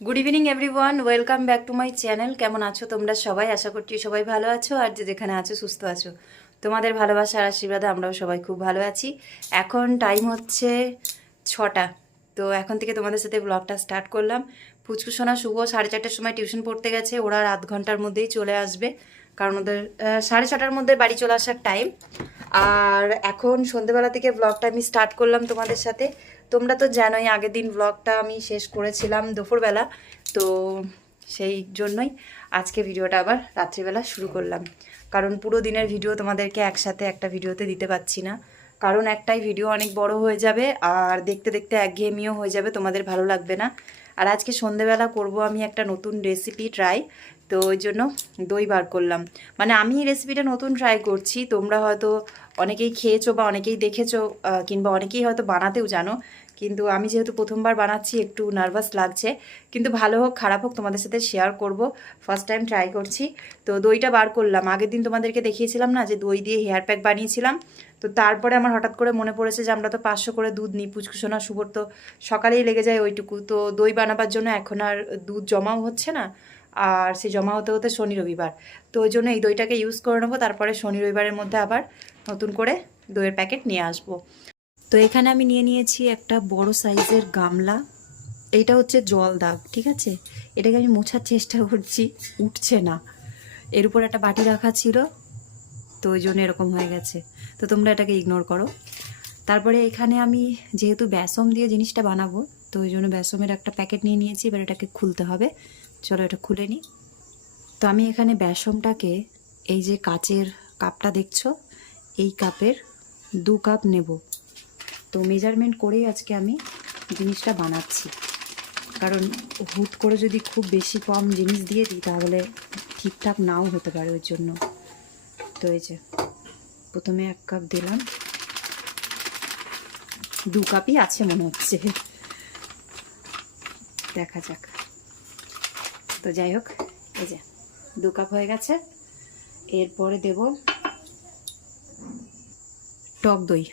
Good evening everyone welcome back to my channel কেমন আছো তোমরা সবাই? আশা করছি সবাই ভালো আছো আর যে যেখানে আছো, সুস্থ আছো। তোমাদের ভালোবাসা আর আশীর্বাদে আমরাও সবাই খুব ভালো আছি। এখন টাইম হচ্ছে ছটা। তো এখন থেকে তোমাদের সাথে ব্লগটা স্টার্ট করলাম। ফুচকুসোনা শুভ সাড়ে চারটার সময় টিউশন পড়তে গেছে। ওরা আধ ঘণ্টার মধ্যেই চলে আসবে। কারণ ওদের সাড়ে ছটার মধ্যে বাড়ি চলে আসার টাইম আর এখন সন্ধেবেলা থেকে ব্লগটা আমি স্টার্ট করলাম তোমাদের সাথে। তোমরা তো জানোই, আগের দিন ব্লগটা আমি শেষ করেছিলাম দুপুরবেলা। তো সেই জন্যই আজকে ভিডিওটা আবার রাত্রিবেলা শুরু করলাম। কারণ পুরো দিনের ভিডিও তোমাদেরকে একসাথে একটা ভিডিওতে দিতে পারছি না। কারণ একটাই ভিডিও অনেক বড় হয়ে যাবে, আর দেখতে দেখতে একঘেয়েমিও হয়ে যাবে, তোমাদের ভালো লাগবে না। আর আজকে সন্ধেবেলা করব আমি একটা নতুন রেসিপি ট্রাই তো ওই জন্য দই বার করলাম। মানে আমি রেসিপিটা নতুন ট্রাই করছি, তোমরা হয়তো অনেকেই খেয়েছো বা অনেকেই দেখেছ কিংবা অনেকেই হয়তো বানাতেও জানো, কিন্তু আমি যেহেতু প্রথমবার বানাচ্ছি, একটু নার্ভাস লাগছে। কিন্তু ভালো হোক, খারাপ হোক, তোমাদের সাথে শেয়ার করব। ফার্স্ট টাইম ট্রাই করছি। তো দইটা বার করলাম। আগের দিন তোমাদেরকে দেখিয়েছিলাম না যে দই দিয়ে হেয়ার প্যাক বানিয়েছিলাম। তো তারপরে আমার হঠাৎ করে মনে পড়েছে যে আমরা তো পাঁচশো করে দুধ নিই, পুচকুসোনা শুভর তো সকালেই লেগে যায় ওইটুকু। তো দই বানাবার জন্য এখন আর দুধ জমাও হচ্ছে না। আর সে জমা হতে হতে শনি রবিবার। তো ওই জন্য এই দইটাকে ইউজ করে নেব, তারপরে শনি রবিবারের মধ্যে আবার নতুন করে দইয়ের প্যাকেট নিয়ে আসব। তো এখানে আমি নিয়ে নিয়েছি একটা বড় সাইজের গামলা। এইটা হচ্ছে জল দাগ, ঠিক আছে? এটাকে আমি মোছার চেষ্টা করছি, উঠছে না। এর উপর একটা বাটি রাখা ছিল, তো ওই জন্য এরকম হয়ে গেছে। তো তোমরা এটাকে ইগনোর করো। তারপরে এখানে আমি যেহেতু বেসম দিয়ে জিনিসটা বানাবো তো ওই জন্য বেসমের একটা প্যাকেট নিয়ে নিয়েছি, এবার এটাকে খুলতে হবে। চলো এটা খুলে নিই। তো আমি এখানে বেসমটাকে এই যে কাচের কাপটা দেখছ, এই কাপের দু কাপ নেব। তো মেজারমেন্ট করেই আজকে আমি জিনিসটা বানাচ্ছি। কারণ হুট করে যদি খুব বেশি কম জিনিস দিয়ে দিই, তাহলে ঠিকঠাক নাও হতে পারে ওই জন্য। তো এই যে, প্রথমে এক কাপ দিলাম। দু কাপই আছে মনে হচ্ছে। দেখা যাক। তো যাই হোক, এই যে দু কাপ হয়ে গেছে। এরপরে দেব টক দই।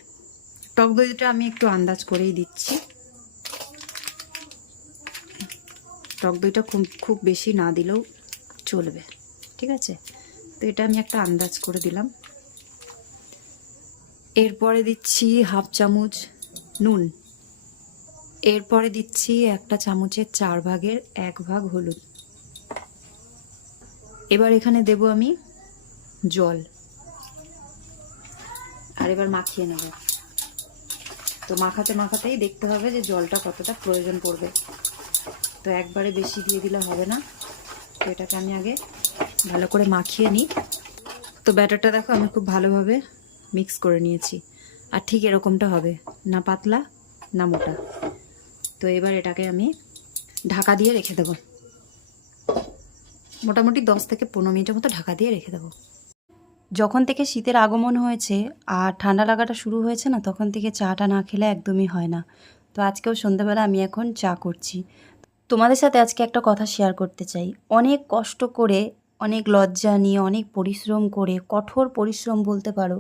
টক দইটা আমি একটু আন্দাজ করেই দিচ্ছি। টক দইটা খুব খুব বেশি না দিলেও চলবে, ঠিক আছে? তো এটা আমি একটা আন্দাজ করে দিলাম। এরপরে দিচ্ছি হাফ চামচ নুন। এরপরে দিচ্ছি একটা চামচের চার ভাগের এক ভাগ হলুদ। এবার এখানে দেব আমি জল। আর এবার মাখিয়ে নেব। তো মাখাতে মাখাতেই দেখতে হবে যে জলটা কতটা প্রয়োজন পড়বে। তো একবারে বেশি দিয়ে দিলে হবে না। তো এটাকে আমি আগে ভালো করে মাখিয়ে নিই। তো ব্যাটারটা দেখো আমি খুব ভালোভাবে মিক্স করে নিয়েছি। আর ঠিক এরকমটা হবে, না পাতলা, না মোটা। তো এবার এটাকে আমি ঢাকা দিয়ে রেখে দেবো। মোটামুটি দশ থেকে পনেরো মিনিটের মতো ঢাকা দিয়ে রেখে দেবো। যখন থেকে শীতের আগমন হয়েছে আর ঠান্ডা লাগাটা শুরু হয়েছে না, তখন থেকে চাটা না খেলে একদমই হয় না। তো আজকেও সন্ধ্যাবেলা আমি এখন চা করছি। তোমাদের সাথে আজকে একটা কথা শেয়ার করতে চাই। অনেক কষ্ট করে, অনেক লজ্জা নিয়ে, অনেক পরিশ্রম করে, কঠোর পরিশ্রম বলতে পারো,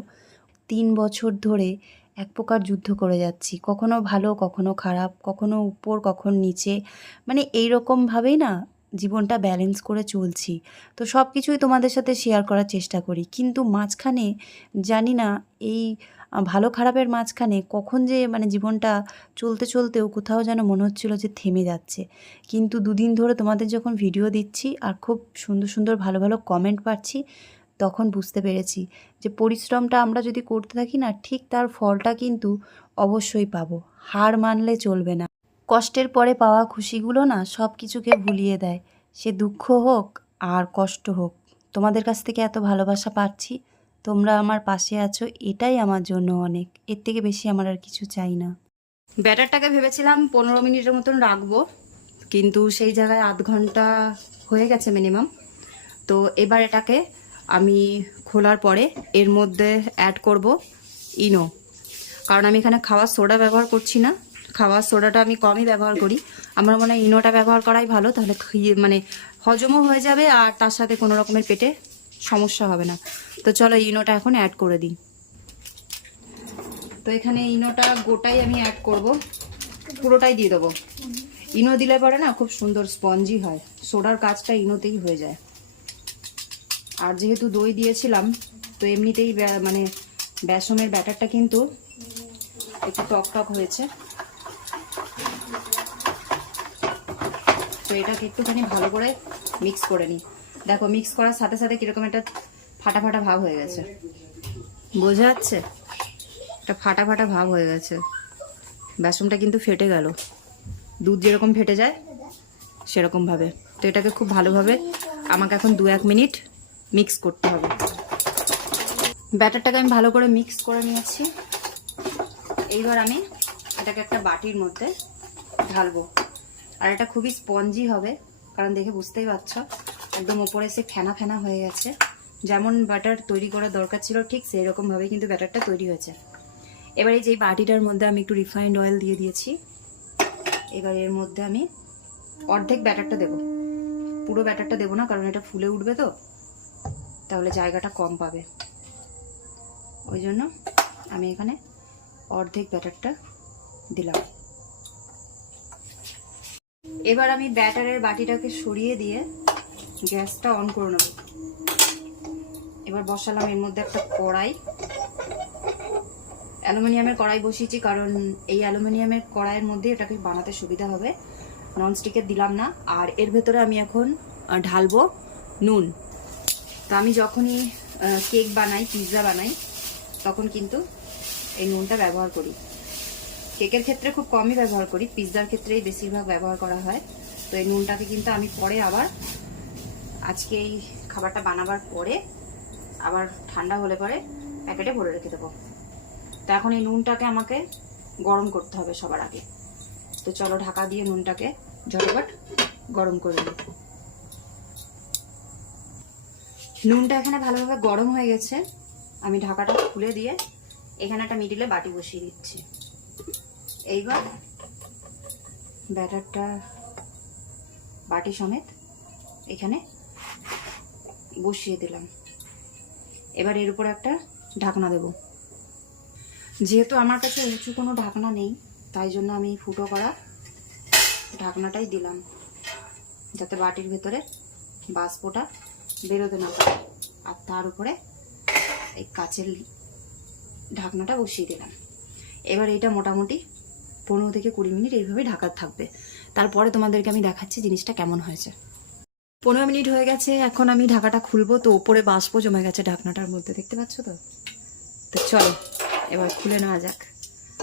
তিন বছর ধরে এক প্রকার যুদ্ধ করে যাচ্ছি। কখনো ভালো, কখনো খারাপ, কখনো উপর, কখন নিচে। মানে এই রকমভাবেই না জীবনটা ব্যালেন্স করে চলছি। তো সব কিছুই তোমাদের সাথে শেয়ার করার চেষ্টা করি। কিন্তু মাঝখানে জানি না এই ভালো খারাপের মাঝখানে কখন যে মানে জীবনটা চলতে চলতেও কোথাও যেন মনে হচ্ছিল যে থেমে যাচ্ছে। কিন্তু দুদিন ধরে তোমাদের যখন ভিডিও দিচ্ছি আর খুব সুন্দর সুন্দর ভালো ভালো কমেন্ট পাচ্ছি তখন বুঝতে পেরেছি যে পরিশ্রমটা আমরা যদি করতে থাকি না, ঠিক তার ফলটা কিন্তু অবশ্যই পাবো। হার মানলে চলবে না। কষ্টের পরে পাওয়া খুশিগুলো না সব কিছুকে ভুলিয়ে দেয়। সে দুঃখ হোক আর কষ্ট হোক, তোমাদের কাছ থেকে এত ভালোবাসা পাচ্ছি, তোমরা আমার পাশে আছো, এটাই আমার জন্য অনেক। এর থেকে বেশি আমার আর কিছু চাই না। ব্যাটারটাকে ভেবেছিলাম পনেরো মিনিটের মতন রাখব, কিন্তু সেই জায়গায় আধ ঘণ্টা হয়ে গেছে মিনিমাম তো এবার এটাকে আমি খোলার পরে এর মধ্যে অ্যাড করব ইনো কারণ আমি এখানে খাওয়ার সোডা ব্যবহার করছি না। খাওয়ার সোডাটা আমি কমই ব্যবহার করি। আমার মনে হয় ইনোটা ব্যবহার করাই ভালো। তাহলে মানে হজমও হয়ে যাবে আর তার সাথে কোনো রকমের পেটে সমস্যা হবে না। তো চলো ইনোটা এখন অ্যাড করে দিই। তো এখানে ইনোটা গোটাই আমি অ্যাড করব। পুরোটাই দিয়ে দেবো। ইনো দিলে পরে না খুব সুন্দর স্পঞ্জি হয়। সোডার কাজটা ইনোতেই হয়ে যায়। আর যেহেতু দই দিয়েছিলাম, তো এমনিতেই মানে বেসনের ব্যাটারটা কিন্তু একটু টক টক হয়েছে। তো এটাকে একটুখানি ভালো করে মিক্স করে নিই। দেখো মিক্স করার সাথে সাথে কীরকম একটা ফাটা ফাটা ভাব হয়ে গেছে। বোঝা যাচ্ছে? একটা ফাটা ফাটা ভাব হয়ে গেছে। বেসনটা কিন্তু ফেটে গেল। দুধ যেরকম ফেটে যায় সেরকমভাবে তো এটাকে খুব ভালোভাবে আমাকে এখন দু এক মিনিট মিক্স করতে হবে। ব্যাটারটাকে আমি ভালো করে মিক্স করে নিয়েছি। এইবার আমি এটাকে একটা বাটির মধ্যে ঢালবো। আর এটা খুবই স্পঞ্জি হবে, কারণ দেখে বুঝতেই পারছ, একদম ওপরে সে ফেনা ফেনা হয়ে গেছে। যেমন ব্যাটার তৈরি করার দরকার ছিল, ঠিক সেই রকম ভাবে কিন্তু ব্যাটারটা তৈরি হয়েছে। এবার এই যে বাটিটার মধ্যে আমি একটু রিফাইন্ড অয়েল দিয়ে দিয়েছি। এবার এর মধ্যে আমি অর্ধেক ব্যাটারটা দেব। পুরো ব্যাটারটা দেবো না, কারণ এটা ফুলে উঠবে তো। তাহলে জায়গাটা কম পাবে। ওই জন্য আমি এখানে অর্ধেক ব্যাটারটা দিলাম। এবার আমি ব্যাটারের বাটিটাকে সরিয়ে দিয়ে গ্যাসটা অন করে নেব। এবার বসালাম এর মধ্যে একটা কড়াই। অ্যালুমিনিয়ামের কড়াই বসিয়েছি কারণ এই অ্যালুমিনিয়ামের কড়াইয়ের মধ্যে এটাকে বানাতে সুবিধা হবে। ননস্টিকের দিলাম না। আর এর ভেতরে আমি এখন ঢালবো নুন। তো আমি যখনই কেক বানাই পিৎজা বানাই, তখন কিন্তু এই নুনটা ব্যবহার করি। কেকের ক্ষেত্রে খুব কমই ব্যবহার করি পিৎজার ক্ষেত্রেই বেশিরভাগ ব্যবহার করা হয়। তো এই নুনটাকে কিন্তু আমি পরে আবার আজকে এই খাবারটা বানাবার পরে আবার ঠান্ডা হলে পরে প্যাকেটে ভরে রেখে দেবো। তো এখন এই নুনটাকে আমাকে গরম করতে হবে সবার আগে। তো চলো ঢাকা দিয়ে নুনটাকে ঝটপট গরম করে নিই। নুনটা এখানে ভালোভাবে গরম হয়ে গেছে। আমি ঢাকাটা খুলে দিয়ে এখানে একটা মিডিলে বাটি বসিয়ে দিচ্ছি। এইবার ব্যাটারটা বাটি সমেত এখানে বসিয়ে দিলাম। এবার এর উপর একটা ঢাকনা দেব। যেহেতু আমার কাছে উঁচু কোনো ঢাকনা নেই, তাই জন্য আমি ফুটো করা ঢাকনাটাই দিলাম। যাতে বাটির ভেতরে বাষ্পটা বেরোতে না আর তার উপরে এই কাচের ঢাকনাটা বসিয়ে দিলাম। এবার এটা মোটামুটি পনেরো থেকে কুড়ি মিনিট এইভাবে ঢাকা থাকবে। তারপরে তোমাদেরকে আমি দেখাচ্ছি জিনিসটা কেমন হয়েছে। পনেরো মিনিট হয়ে গেছে, এখন আমি ঢাকাটা খুলবো। তো ওপরে বাষ্প জমে গেছে ঢাকনাটার মধ্যে, দেখতে পাচ্ছ তো? তো চলো, এবার খুলে নেওয়া যাক।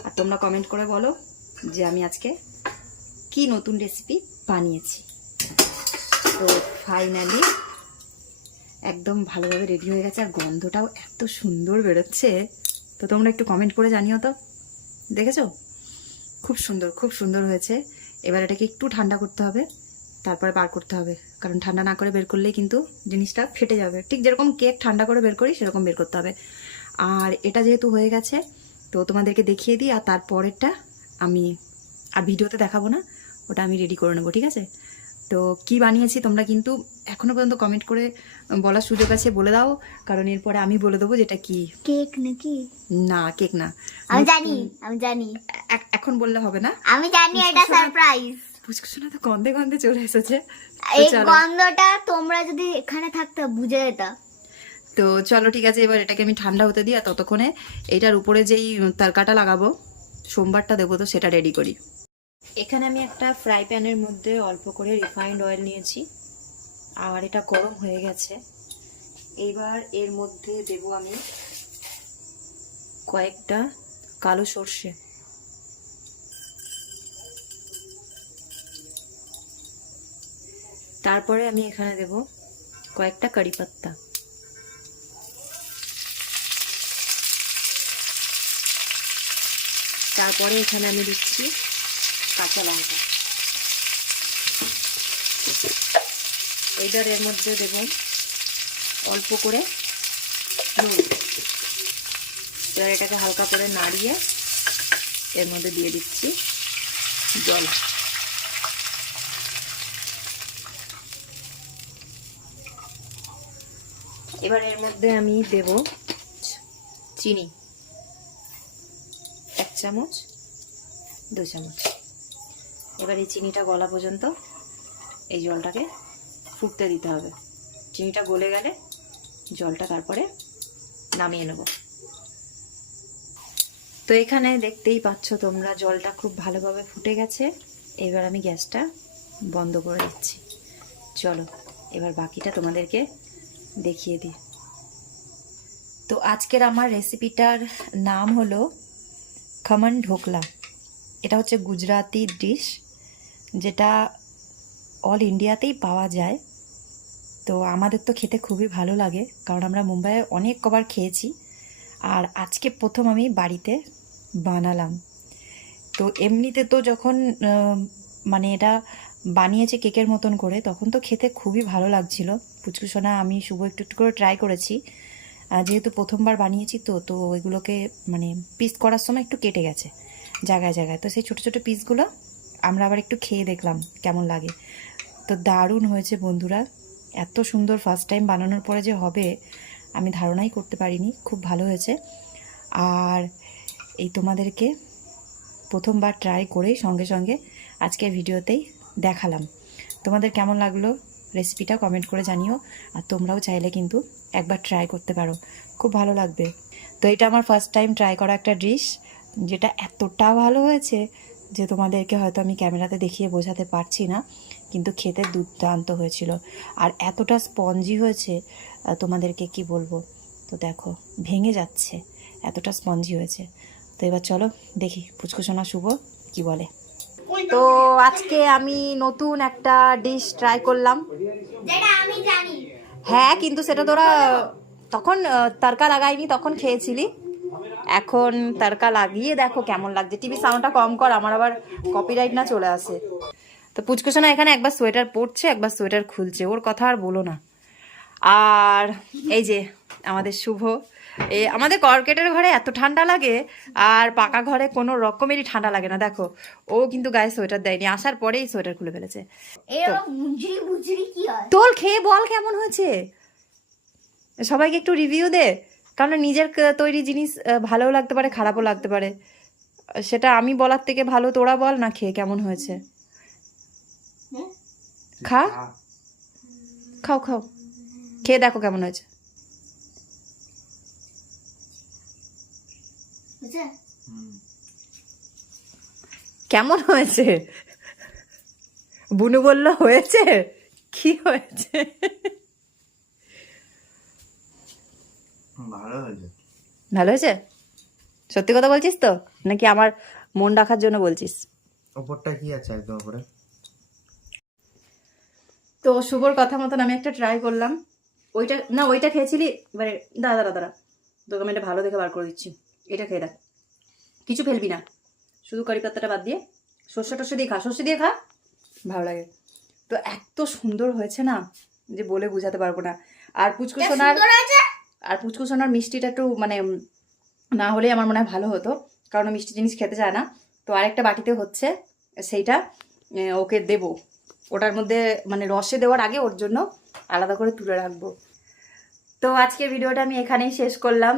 আর তোমরা কমেন্ট করে বলো যে আমি আজকে কি নতুন রেসিপি বানিয়েছি। তো ফাইনালি একদম ভালোভাবে রেডি হয়ে গেছে, আর গন্ধটাও এত সুন্দর বেরোচ্ছে। তো তোমরা একটু কমেন্ট করে জানিও তো। দেখেছ? খুব সুন্দর খুব সুন্দর হয়েছে। এবার এটাকে একটু ঠান্ডা করতে হবে, তারপরে বার করতে হবে। কারণ ঠান্ডা না করে বের করলেই কিন্তু জিনিসটা ফেটে যাবে। ঠিক যেরকম কেক ঠান্ডা করে বের করি, সেরকম বের করতে হবে। আর এটা যেহেতু হয়ে গেছে, তো তোমাদেরকে দেখিয়ে দিই, আর তারপরেরটা আমি, আর ভিডিওতে দেখাবো না, ওটা আমি রেডি করে নেব, ঠিক আছে? তো কি বানিয়েছি তোমরা কিন্তু এখনও পর্যন্ত কমেন্ট করে বলার সুযোগ আছে বলে দাও। কারণ এরপরে আমি বলে দেবো যেটা কি। কেক নাকি? না কেক না। আমি জানি আমি জানি। এখন বললে হবে না? আমি জানি এটা সারপ্রাইজ পুচকু তো? গন্ধে গন্ধে চলে এসেছে। এই গন্ধটা তোমরা যদি এখানে থাকতে বুঝে যেতা। তো চলো ঠিক আছে এবার এটাকে আমি ঠান্ডা হতে দিই আর ততক্ষণে এইটার উপরে যেই তরকাটা লাগাবো সোমবারটা দেবো তো সেটা রেডি করি। এখানে আমি একটা ফ্রাই প্যানের মধ্যে অল্প করে রিফাইন্ড অয়েল নিয়েছি। আর এটা গরম হয়ে গেছে। এবার এর মধ্যে দেব আমি কয়েকটা কালো সর্ষে। তারপরে আমি এখানে দেব কয়েকটা কারি পাত্তা। তারপরে এখানে আমি দিচ্ছি কাঁচা লঙ্কা। এইবার এর মধ্যে দেব অল্প করে নুন। এবার এটাকে হালকা করে নাড়িয়ে এর মধ্যে দিয়ে দিচ্ছি জল। এবার এর মধ্যে আমি দেব চিনি। এক চামচ, দু চামচ। এবার এই চিনিটা গলা পর্যন্ত এই জলটাকে ফুটতে দিতে হবে। চিনিটা গলে গেলে জলটা তারপরে নামিয়ে নেব। তো এখানে দেখতেই পাচ্ছ তোমরা জলটা খুব ভালোভাবে ফুটে গেছে। এবার আমি গ্যাসটা বন্ধ করে দিচ্ছি। চলো, এবার বাকিটা তোমাদেরকে দেখিয়ে দিই। তো আজকের আমার রেসিপিটার নাম হলো খমন ঢোকলা। এটা হচ্ছে গুজরাতি ডিশ, যেটা অল ইন্ডিয়াতেই পাওয়া যায়। তো আমাদের তো খেতে খুবই ভালো লাগে, কারণ আমরা মুম্বাইয়ে অনেক কবার খেয়েছি। আর আজকে প্রথম আমি বাড়িতে বানালাম। তো এমনিতে তো যখন মানে এটা বানিয়েছে কেকের মতন করে, তখন তো খেতে খুবই ভালো লাগছিল। পুচকুসোনা আমি, শুভ একটু একটু করে ট্রাই করেছি। যেহেতু প্রথমবার বানিয়েছি তো তো ওইগুলোকে মানে পিস করার সময় একটু কেটে গেছে জায়গায় জায়গায়। তো সেই ছোটো ছোটো পিসগুলো আমরা আবার একটু খেয়ে দেখলাম কেমন লাগে। তো দারুণ হয়েছে বন্ধুরা। এত সুন্দর ফার্স্ট টাইম বানানোর পরে যে হবে, আমি ধারণাই করতে পারিনি, খুব ভালো হয়েছে। আর এই তোমাদেরকে প্রথমবার ট্রাই করেই সঙ্গে সঙ্গে আজকের ভিডিওতেই দেখালাম। তোমাদের কেমন লাগল রেসিপিটা কমেন্ট করে জানিও, আর তোমরাও চাইলে কিন্তু একবার ট্রাই করতে পারো। খুব ভালো লাগবে। তো এটা আমার ফার্স্ট টাইম ট্রাই করা একটা ডিশ যেটা এতটা ভালো হয়েছে যে তোমাদেরকে হয়তো আমি ক্যামেরাতে দেখিয়ে বোঝাতে পারছি না কিন্তু খেতে দুর্দান্ত হয়েছিল। আর এতটা স্পঞ্জি হয়েছে তোমাদেরকে কি বলব? তো দেখো ভেঙে যাচ্ছে এতটা স্পঞ্জি হয়েছে। তো এবার চলো দেখি পুচকুসোনা শুভ কি বলে। তো আজকে আমি নতুন একটা ডিশ ট্রাই করলাম। যেটা আমি জানি। হ্যাঁ কিন্তু সেটা তোরা তখন তড়কা লাগাইনি তখন খেয়েছিলি। এখন তারকা লাগিয়ে দেখো কেমন লাগছে। টিভি সাউন্ডটা কম কর আমার আবার কপিরাইট না চলে আসে। তো পুচকুসোনা এখানে একবার সোয়েটার পরছে একবার সোয়েটার খুলছে ওর কথা আর বলো না। আর এই যে আমাদের শুভ এ আমাদের কর্কেটের ঘরে এত ঠান্ডা লাগে আর পাকা ঘরে কোনো রকমেরই ঠান্ডা লাগে না। দেখো ও কিন্তু গায়ে সোয়েটার দেয়নি আসার পরেই সোয়েটার খুলে ফেলেছে। তোল খেয়ে বল কেমন হয়েছে? সবাইকে একটু রিভিউ দে। কারণ নিজের তৈরি জিনিস ভালোও লাগতে পারে খারাপও লাগতে পারে। সেটা আমি বলার থেকে ভালো তোরা বল না খেয়ে কেমন হয়েছে? হ্যাঁ? খা। খাও খাও। খেয়ে দেখো কেমন হয়েছে? কেমন হয়েছে? বুনু বলল হয়েছে? কি হয়েছে? ভালো হয়েছে। ভালো হয়েছে? সত্যি কথা বলছিস তো? নাকি আমার মন রাখার জন্য বলছিস? ওপরটা কি আছে একদম ওপরে? তো শুভর কথা মতন আমি একটা ট্রাই করলাম। ওইটা না ওইটা খেয়েছিলি? মানে দাদা দাদা দাদা তোকে আমি এটা ভালো দেখে বার করে দিচ্ছি। এটা খেয়ে দেখ। কিছু ফেলবি না। শুধু কারি পাত্তাটা বাদ দিয়ে সর্ষে টর্ষে দিয়ে খা সর্ষে দিয়ে খা। ভালো লাগে। তো এত সুন্দর হয়েছে না যে বলে বোঝাতে পারব না। আর পুচকু সোনার আর পুচকু সোনার মিষ্টিটা একটু মানে না হলে আমার মনে হয় ভালো হতো। কারণ মিষ্টি জিনিস খেতে চায় না। তো আরেকটা বাটিতে হচ্ছে সেইটা ওকে দেবো। ওটার মধ্যে মানে রসে দেওয়ার আগে ওর জন্য আলাদা করে তুলে রাখব। তো আজকের ভিডিওটা আমি এখানেই শেষ করলাম।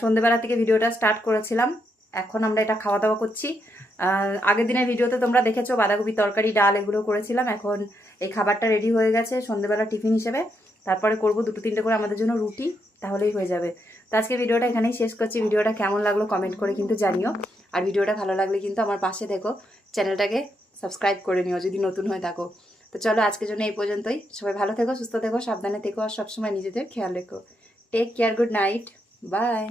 সন্ধেবেলা থেকে ভিডিওটা স্টার্ট করেছিলাম। এখন আমরা এটা খাওয়া দাওয়া করছি আগের দিনের ভিডিওতে তোমরা দেখেছ বাঁধাকপি তরকারি, ডাল, এগুলো করেছিলাম। এখন এই খাবারটা রেডি হয়ে গেছে সন্ধেবেলা টিফিন হিসেবে। তারপরে করব দুটো তিনটে করে আমাদের জন্য রুটি, তাহলেই হয়ে যাবে। তো আজকে ভিডিওটা এখানেই শেষ করছি। ভিডিওটা কেমন লাগল কমেন্ট করে কিন্তু জানিও। আর ভিডিওটা ভালো লাগলে কিন্তু আমার পাশে দেখো, চ্যানেলটাকে সাবস্ক্রাইব করে নিও যদি নতুন হয়ে থাকো। তো চলো আজকের জন্য এই পর্যন্তই। সবাই ভালো থেকো, সুস্থ থেকো, সাবধানে থেকো, আর সবসময় নিজেদের খেয়াল রেখো। Take care good night bye